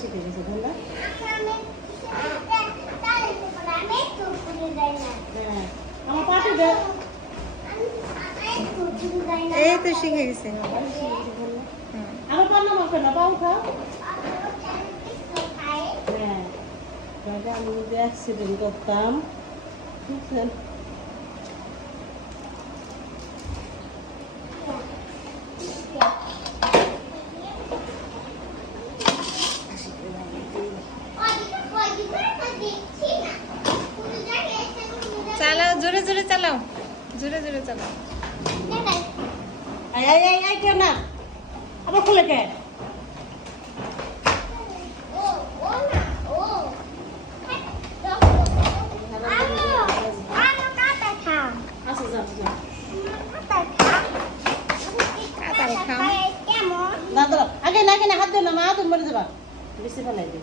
শিখে গেছে তাই না হ্যাঁ আমার পাটি দে এই তো শিখে গেছে আমার পার নাম আছে না পা উঠাও হ্যাঁ আমি যদি অ্যাক্সিডেন্ট করতাম বুঝছেন চালাও জোরে জোরে চালাও। জোরে জোরে চালাও। না। আবার খুলে কে? আগে না আগে না হাত দেও না মা তুমি মরে যাবা। বেশি ফেলাই দিই